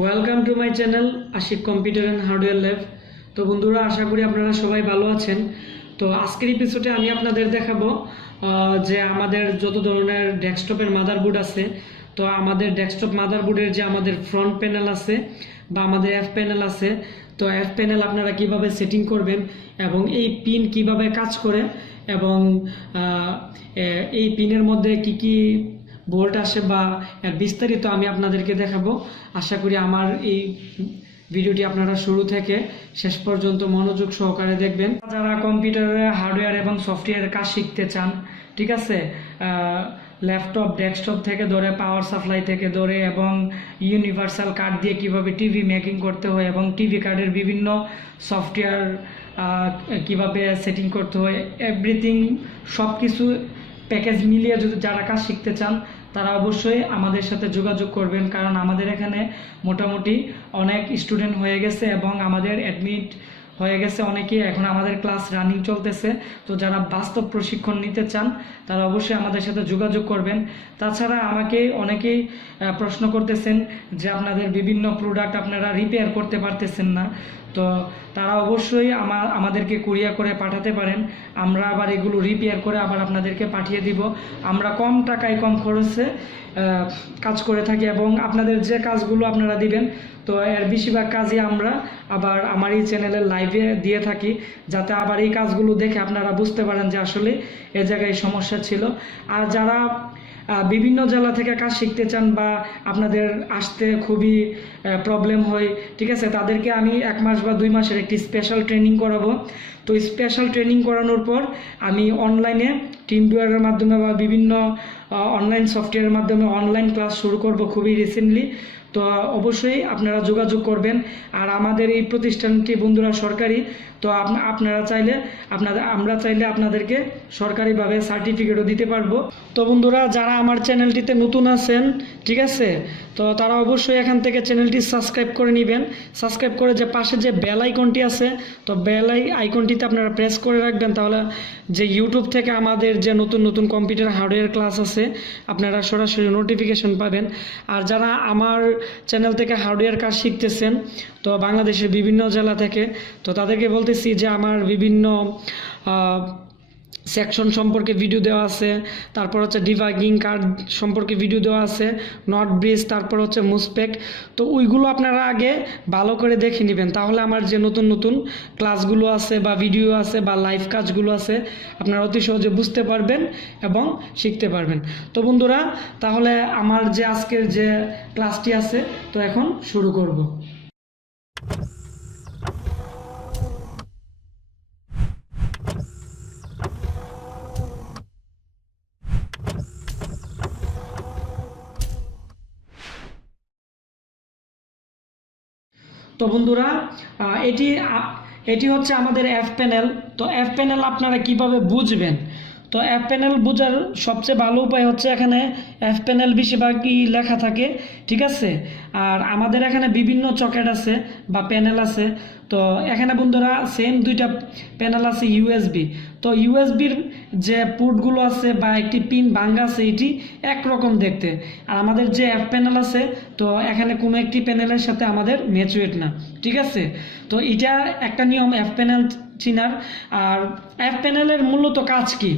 Welcome to my channel Ashik computer and hardware lab. তো বন্ধুরা, আশা করি আপনারা সবাই ভালো আছেন। তো আজকের এপিসোডে আমি আপনাদের দেখাবো যে আমাদের যত ধরনের ডেস্কটপের মাদারবোর্ড আছে, তো আমাদের ডেস্কটপ মাদারবোর্ডের যে আমাদের ফ্রন্ট প্যানেল আছে বা আমাদের এফ প্যানেল আছে, তো এফ প্যানেল আপনারা কিভাবে সেটিং করবেন এবং এই পিন কিভাবে কাজ করে এবং এই পিনের মধ্যে কি কি বোল্ট আসে বা এর বিস্তারিত আমি আপনাদেরকে দেখাবো। আশা করি আমার এই ভিডিওটি আপনারা শুরু থেকে শেষ পর্যন্ত মনোযোগ সহকারে দেখবেন। যারা কম্পিউটারে হার্ডওয়্যার এবং সফটওয়্যারের কাজ শিখতে চান, ঠিক আছে, ল্যাপটপ ডেস্কটপ থেকে ধরে পাওয়ার সাপ্লাই থেকে ধরে এবং ইউনিভার্সাল কার্ড দিয়ে কিভাবে টিভি মেকিং করতে হয় এবং টিভি কার্ডের বিভিন্ন সফটওয়্যার কিভাবে সেটিং করতে হয়, এভরিথিং সব কিছু প্যাকেজ মিলিয়ে যদি যারা কাজ শিখতে চান তারা অবশ্যই আমাদের সাথে যোগাযোগ করবেন, কারণ আমাদের এখানে মোটামুটি অনেক স্টুডেন্ট হয়ে গেছে এবং আমাদের অ্যাডমিট হয়ে গেছে অনেকেই। এখন আমাদের ক্লাস রানিং চলতেছে। তো যারা বাস্তব প্রশিক্ষণ নিতে চান তারা অবশ্যই আমাদের সাথে যোগাযোগ করবেন। তাছাড়া আমাকে অনেকেই প্রশ্ন করতেছেন যে আপনাদের বিভিন্ন প্রোডাক্ট আপনারা রিপেয়ার করতে পারতেছেন না, তো তারা অবশ্যই আমাদেরকে কুরিয়ার করে পাঠাতে পারেন। আমরা আবার এগুলো রিপেয়ার করে আবার আপনাদেরকে পাঠিয়ে দিব। আমরা কম টাকায় কম খরচে কাজ করে থাকি এবং আপনাদের যে কাজগুলো আপনারা দিবেন, তো এর বেশিরভাগ কাজই আমরা আবার আমার এই চ্যানেলের লাইভে দিয়ে থাকি, যাতে আবার এই কাজগুলো দেখে আপনারা বুঝতে পারেন যে আসলে এ জায়গায় সমস্যা ছিল। আর যারা বিভিন্ন জেলা থেকে কাজ শিখতে চান বা আপনাদের আসতে খুবই প্রবলেম হয়, ঠিক আছে, তাদেরকে আমি 1 মাস বা 2 মাসের একটি স্পেশাল ট্রেনিং করাবো। তো স্পেশাল ট্রেনিং করানোর পর আমি অনলাইনে টিমভিউয়ারের মাধ্যমে বা বিভিন্ন অনলাইন সফটওয়্যারের মাধ্যমে অনলাইন ক্লাস শুরু করব খুবই রিসেন্টলি। তো অবশ্যই আপনারা যোগাযোগ করবেন। আর আমাদের এই প্রতিষ্ঠানটি বন্ধুরা সরকারি, তো আপনারা চাইলে আমরা চাইলে আপনাদেরকে সরকারিভাবে সার্টিফিকেটও দিতে পারবো। তো বন্ধুরা, যারা আমার চ্যানেলটিতে নতুন আছেন, ঠিক আছে, তো তারা অবশ্যই এখান থেকে চ্যানেলটি সাবস্ক্রাইব করে নেবেন। সাবস্ক্রাইব করে যে পাশে যে বেল আইকনটি আছে, তো বেল আইকনটিতে আপনারা প্রেস করে রাখবেন, তাহলে যে ইউটিউব থেকে আমাদের যে নতুন নতুন কম্পিউটার হার্ডওয়্যার ক্লাস আছে আপনারা সরাসরি নোটিফিকেশন পাবেন। আর যারা আমার চ্যানেল থেকে হার্ডওয়্যার কাজ শিখতেছেন, তো বাংলাদেশের বিভিন্ন জেলা থেকে, তো তাদেরকে বলতেছি যে আমার বিভিন্ন সেকশন সম্পর্কে ভিডিও দেওয়া আছে, তারপর হচ্ছে ডিবাগিং কার্ড সম্পর্কে ভিডিও দেওয়া আছে, নট ব্রিজ, তারপর হচ্ছে মুসপেক। তো ওইগুলো আপনারা আগে ভালো করে দেখে নেবেন, তাহলে আমার যে নতুন নতুন ক্লাসগুলো আছে বা ভিডিও আছে বা লাইভ কাজগুলো আছে আপনারা অতি সহজে বুঝতে পারবেন এবং শিখতে পারবেন। তো বন্ধুরা, তাহলে আমার যে আজকের যে ক্লাসটি আছে, তো এখন শুরু করব। তো বন্ধুরা, এটি এটি হচ্ছে আমাদের এফ প্যানেল। তো এফ প্যানেল আপনারা কিভাবে বুঝবেন? তো এফ প্যানেল বোঝার সবচেয়ে ভালো উপায় হচ্ছে এখানে এফ প্যানেল বেশিরভাগই লেখা থাকে, ঠিক আছে। আর আমাদের এখানে বিভিন্ন চকেট আছে বা প্যানেল আছে। তো এখানে বন্ধুরা সেম দুইটা প্যানেল আছে ইউএসবি। তো ইউএসবির যে পোর্টগুলো আছে বা একটি পিন ভাঙ্গা আছে, এটি একরকম দেখতে। আর আমাদের যে এফ প্যানেল আছে, তো এখানে কোনো একটি প্যানেলের সাথে আমাদের ম্যাচুয়েট না, ঠিক আছে। তো এটা একটা নিয়ম এফ প্যানেল চিনার। আর এফ প্যানেলের মূলত কাজ কি?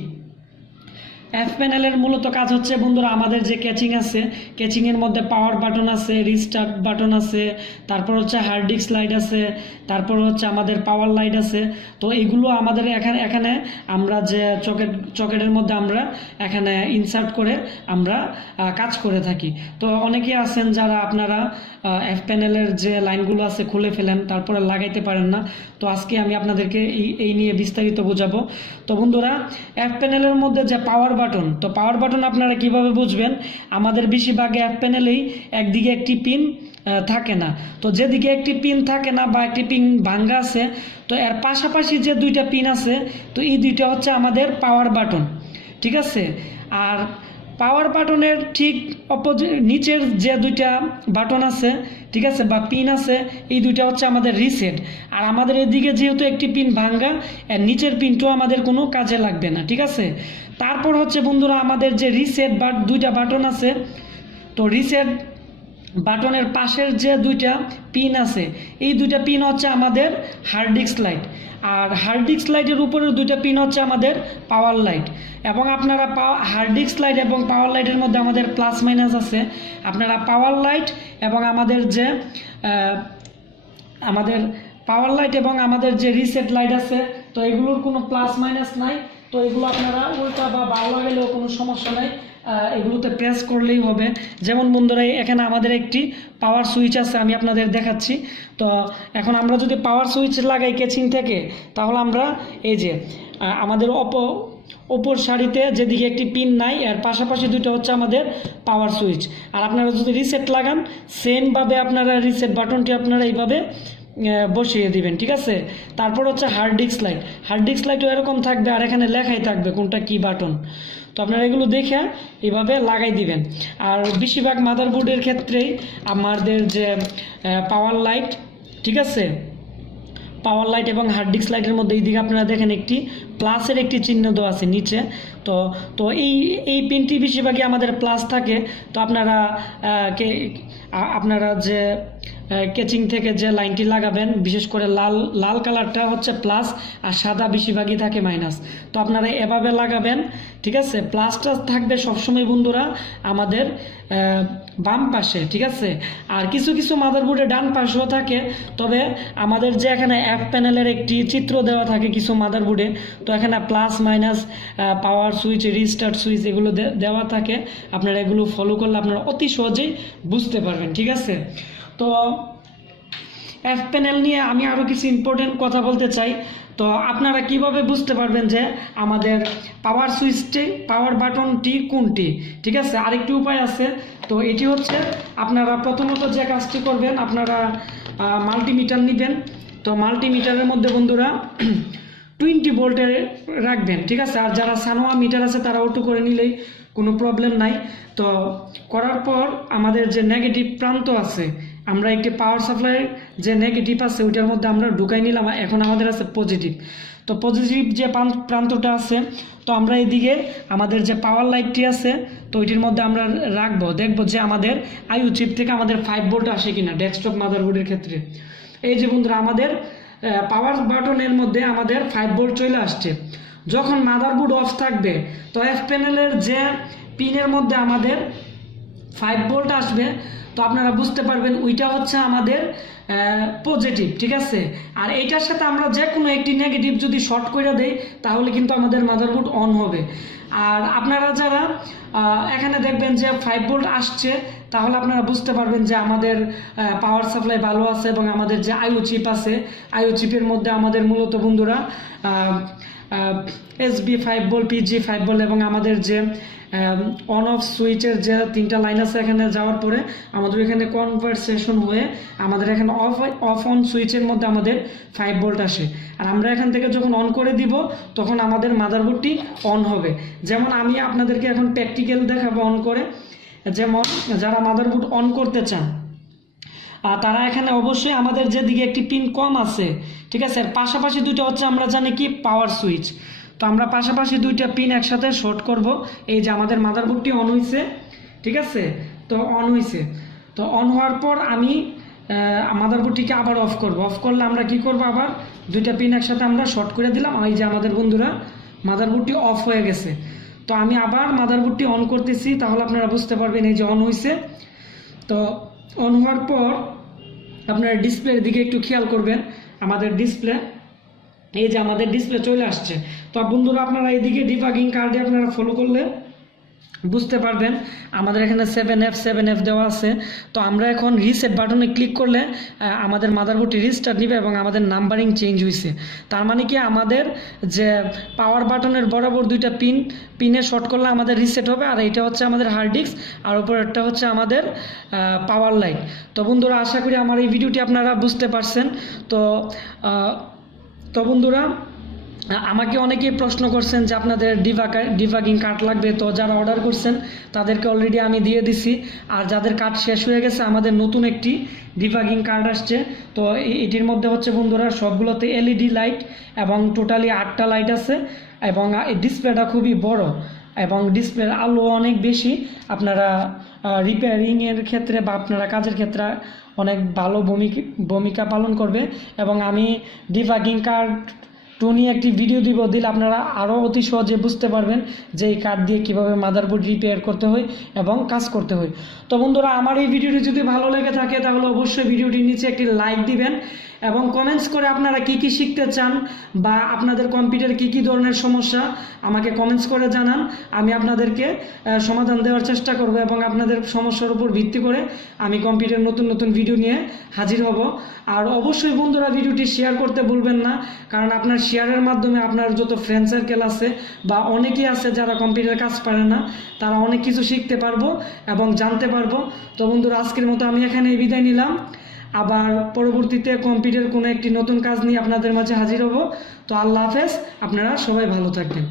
এফ প্যানেলের মূলত কাজ হচ্ছে বন্ধুরা, আমাদের যে ক্যাচিং আছে, ক্যাচিংয়ের মধ্যে পাওয়ার বাটন আছে, রিস্টার্ট বাটন আছে, তারপর হচ্ছে হার্ড ডিস্ক লাইট আছে, তারপর হচ্ছে আমাদের পাওয়ার লাইট আছে। তো এগুলো আমাদের এখানে আমরা যে চকেটের মধ্যে আমরা এখানে ইনসার্ট করে আমরা কাজ করে থাকি। তো অনেকেই আছেন যারা আপনারা এফ প্যানেলের যে লাইনগুলো আছে খুলে ফেলেন, তারপরে লাগাইতে পারেন না। তো আজকে আমি আপনাদেরকে এই নিয়ে বিস্তারিত বোঝাবো। তো বন্ধুরা, এফ প্যানেলের মধ্যে যে পাওয়ার বাটন, তো পাওয়ার বাটন আপনারা কিভাবে বুঝবেন? আমাদের বেশিরভাগ এফ প্যানেলেই একদিকে একটি পিন থাকে না। তো যেদিকে একটি পিন থাকে না বা একটি পিন ভাঙ্গা আছে, তো এর পাশাপাশি যে দুইটা পিন আছে, তো এই দুইটা হচ্ছে আমাদের পাওয়ার বাটন, ঠিক আছে। আর পাওয়ার বাটনের ঠিক নিচের যে দুইটা বাটন আছে, ঠিক আছে, বা পিন আছে, এই দুইটা হচ্ছে আমাদের রিসেট। আর আমাদের এদিকে যেহেতু একটি পিন ভাঙ্গা, এর নিচের পিনটাও আমাদের কোনো কাজে লাগবে না, ঠিক আছে। তারপর হচ্ছে বন্ধুরা আমাদের যে রিসেট বা দুইটা বাটন আছে, তো রিসেট বাটনের পাশের যে দুইটা পিন আছে, এই দুইটা পিন হচ্ছে আমাদের হার্ড ডিস্ক লাইট, আর হার্ড ডিস্ক লাইটের উপরের দুইটা পিন হচ্ছে আমাদের পাওয়ার লাইট। এবং আপনারা হার্ড ডিস্ক লাইট এবং পাওয়ার লাইটের মধ্যে আমাদের প্লাস মাইনাস আছে। আপনারা পাওয়ার লাইট এবং আমাদের যে রিসেট লাইট আছে, তো এগুলোর কোনো প্লাস মাইনাস নাই। তো এগুলো আপনারা উল্টা বা বাঁ লাগালেও কোনো সমস্যা নাই, এগুলোতে প্রেস করলেই হবে। যেমন বন্ধুরা এখানে আমাদের একটি পাওয়ার সুইচ আছে, আমি আপনাদের দেখাচ্ছি। তো এখন আমরা যদি পাওয়ার সুইচ লাগাই কেচিং থেকে, তাহলে আমরা এই যে আমাদের ওপর সারিতে যেদিকে একটি পিন নাই, এর পাশাপাশি দুটো হচ্ছে আমাদের পাওয়ার সুইচ। আর আপনারা যদি রিসেট লাগান, সেমভাবে আপনারা রিসেট বাটনটি আপনারা এইভাবে বসিয়ে দিবেন, ঠিক আছে। তারপর হচ্ছে হার্ড ডিস্ক লাইটও এরকম থাকবে, আর এখানে লেখাই থাকবে কোনটা কি বাটন। তো আপনারা এগুলো দেখে এইভাবে লাগাই দিবেন। আর বেশিরভাগ মাদারবোর্ডের ক্ষেত্রেই আমাদের যে পাওয়ার লাইট, ঠিক আছে, পাওয়ার লাইট এবং হার্ড ডিস্ক লাইটের মধ্যে এইদিকে আপনারা দেখেন একটি প্লাসের একটি চিহ্ন দেওয়া আছে নিচে। তো তো এই পিনটি বেশিরভাগই আমাদের প্লাস থাকে। তো আপনারা যে কেচিং থেকে যে লাইনটি লাগাবেন, বিশেষ করে লাল কালারটা হচ্ছে প্লাস, আর সাদা বেশিরভাগই থাকে মাইনাস। তো আপনারা এভাবে লাগাবেন, ঠিক আছে। প্লাসটা থাকবে সবসময় বন্ধুরা আমাদের বাম পাশে, ঠিক আছে। আর কিছু কিছু মাদারবোর্ডে ডান পাশেও থাকে, তবে আমাদের যে এখানে এক প্যানেলের একটি চিত্র দেওয়া থাকে কিছু মাদারবোর্ডে, তো এখানে প্লাস মাইনাস পাওয়ার সুইচ, রিস্টার্ট সুইচ এগুলো দেওয়া থাকে। আপনারা এগুলো ফলো করলে আপনারা অতি সহজেই বুঝতে পারবেন, ঠিক আছে। তো এফ প্যানেল নিয়ে আমি আরও কিছু ইম্পর্টেন্ট কথা বলতে চাই। তো আপনারা কিভাবে বুঝতে পারবেন যে আমাদের পাওয়ার সুইচটি, পাওয়ার বাটনটি কোনটি, ঠিক আছে। আরেকটি উপায় আছে। তো এটি হচ্ছে আপনারা প্রথমত যে কাজটি করবেন, আপনারা মাল্টিমিটার নেবেন। তো মাল্টিমিটারের মধ্যে বন্ধুরা 20 ভোল্টের রাখবেন, ঠিক আছে। আর যারা সানোয়া মিটার আছে তারা অটো করে নিলেই কোনো প্রবলেম নাই। তো করার পর আমাদের যে নেগেটিভ প্রান্ত আছে, আমরা একটি পাওয়ার সাপ্লাইয়ের যে নেগেটিভ আছে ওইটার মধ্যে আমরা ঢুকাই নিলাম। এখন আমাদের আছে পজিটিভ। তো পজিটিভ যে প্রান্তটা আছে, তো আমরা এদিকে আমাদের যে পাওয়ার লাইটটি আছে, তো ওইটির মধ্যে আমরা রাখবো, দেখবো যে আমাদের আইও চিপ থেকে আমাদের 5 ভোল্ট আসে কিনা ডেস্কটপ মাদারবোর্ডের ক্ষেত্রে। এই যে বন্ধুরা আমাদের পাওয়ার বাটনের মধ্যে আমাদের 5 ভোল্ট চলে আসছে। যখন মাদারবোর্ড অফ থাকবে, তো এফ প্যানেলের যে পিনের মধ্যে আমাদের 5 ভোল্ট আসবে, তো আপনারা বুঝতে পারবেন ওইটা হচ্ছে আমাদের পজিটিভ, ঠিক আছে। আর এইটার সাথে আমরা যে কোনো একটি নেগেটিভ যদি শর্ট করে দেই, তাহলে কিন্তু আমাদের মাদারবোর্ড অন হবে। আর আপনারা যারা এখানে দেখবেন যে 5 ভোল্ট আসছে, তাহলে আপনারা বুঝতে পারবেন যে আমাদের পাওয়ার সাপ্লাই ভালো আছে। এবং আমাদের যে আইও চিপ আছে, আইও চিপের মধ্যে আমাদের মূলত বন্ধুরা SB 5 ভোল্ট, PG 5 ভোল্ট এবং আমাদের যে অন অফ সুইচের যে 3টা লাইন আছে, এখানে যাওয়ার পরে আমাদের এখানে কনভারসেশন হয়ে আমাদের এখানে অফ অন সুইচের মধ্যে আমাদের 5 ভোল্ট আসে। আর আমরা এখান থেকে যখন অন করে দিব, তখন আমাদের মাদারবোর্ডটি অন হবে। যেমন আমি আপনাদেরকে এখন প্র্যাকটিক্যাল দেখাবো অন করে। যেমন যারা মাদারবোর্ড অন করতে চান, তারা এখানে অবশ্যই আমাদের যেদিকে একটি পিন কম আছে, ঠিক আছে, এর পাশাপাশি দুটো হচ্ছে আমরা জানি কি পাওয়ার সুইচ। তো আমরা পাশাপাশি দুইটা পিন একসাথে শর্ট করব। এই যে আমাদের মাদারবোর্ডটি অন হয়েছে, ঠিক আছে। তো অন হয়েছে, তো অন হওয়ার পর আমি মাদারবোর্ডটিকে আবার অফ করব। অফ করলে আমরা কি করব, আবার দুইটা পিন একসাথে আমরা শর্ট করে দিলাম। এই যে আমাদের বন্ধুরা মাদারবোর্ডটি অফ হয়ে গেছে। তো আমি আবার মাদারবোর্ডটি অন করতেছি, তাহলে আপনারা বুঝতে পারবেন এই যে অন হয়েছে। তো অন হওয়ার পর আপনারা ডিসপ্লের দিকে একটু খেয়াল করবেন। আমাদের ডিসপ্লে, এই যে আমাদের ডিসপ্লে চলে আসছে। তো বন্ধুরা আপনারা এইদিকে ডিবাগিং কার্ডে আপনারা ফলো করলে বুঝতে পারবেন আমাদের এখানে 7F দেওয়া আছে। তো আমরা এখন রিসেট বাটনে ক্লিক করলে আমাদের মাদারবোর্ডটি রিস্টার্ট নেবে এবং আমাদের নাম্বারিং চেঞ্জ হয়েছে। তার মানে কি আমাদের যে পাওয়ার বাটনের বরাবর দুইটা পিনে শর্ট করলে আমাদের রিসেট হবে। আর এটা হচ্ছে আমাদের হার্ড ডিস্ক, আর উপরেরটা হচ্ছে আমাদের পাওয়ার লাইট। তো বন্ধুরা আশা করি আমার এই ভিডিওটি আপনারা বুঝতে পারছেন। তো বন্ধুরা আমাকে অনেকেই প্রশ্ন করছেন যে আপনাদের ডিবাগিং কার্ড লাগবে। তো যারা অর্ডার করছেন তাদেরকে অলরেডি আমি দিয়ে দিছি। আর যাদের কার্ড শেষ হয়ে গেছে, আমাদের নতুন একটি ডিবাগিং কার্ড আসছে। তো এটির মধ্যে হচ্ছে বন্ধুরা সবগুলোতে LED লাইট এবং টোটালি 8টা লাইট আছে। এবং এই ডিসপ্লেটা খুবই বড় এবং ডিসপ্লের আলো অনেক বেশি। আপনারা রিপেয়ারিংয়ের ক্ষেত্রে বা আপনারা কাজের ক্ষেত্রে অনেক ভালো ভূমিকা পালন করবে। এবং আমি ডিবাগিং কার্ড 2 নিয়ে একটি ভিডিও দিলে আপনারা আরও অতি সহজে বুঝতে পারবেন যে এই কার্ড দিয়ে কীভাবে মাদারবোর্ড রিপেয়ার করতে হয় এবং কাজ করতে হয়। তো বন্ধুরা, আমার এই ভিডিওটি যদি ভালো লেগে থাকে তাহলে অবশ্যই ভিডিওটির নিচে একটি লাইক দিবেন এবং কমেন্টস করে আপনারা কি কি শিখতে চান বা আপনাদের কম্পিউটারে কি কি ধরনের সমস্যা আমাকে কমেন্টস করে জানান। আমি আপনাদেরকে সমাধান দেওয়ার চেষ্টা করব এবং আপনাদের সমস্যার উপর ভিত্তি করে আমি কম্পিউটার নতুন নতুন ভিডিও নিয়ে হাজির হব। আর অবশ্যই বন্ধুরা, ভিডিওটি শেয়ার করতে ভুলবেন না, কারণ আপনার শেয়ারের মাধ্যমে আপনার যত ফ্রেন্ড সার্কেল আছে বা অনেকেই আছে যারা কম্পিউটার কাজ পারে না, তারা অনেক কিছু শিখতে পারবো এবং জানতে পারবো। তো বন্ধুরা, আজকের মতো আমি এখানে বিদায় নিলাম। আবার পরবর্তীতে কম্পিউটার কোনো একটি নতুন কাজ নিয়ে আপনাদের মাঝে হাজির হব। তো আল্লাহ হাফেজ, আপনারা সবাই ভালো থাকবেন।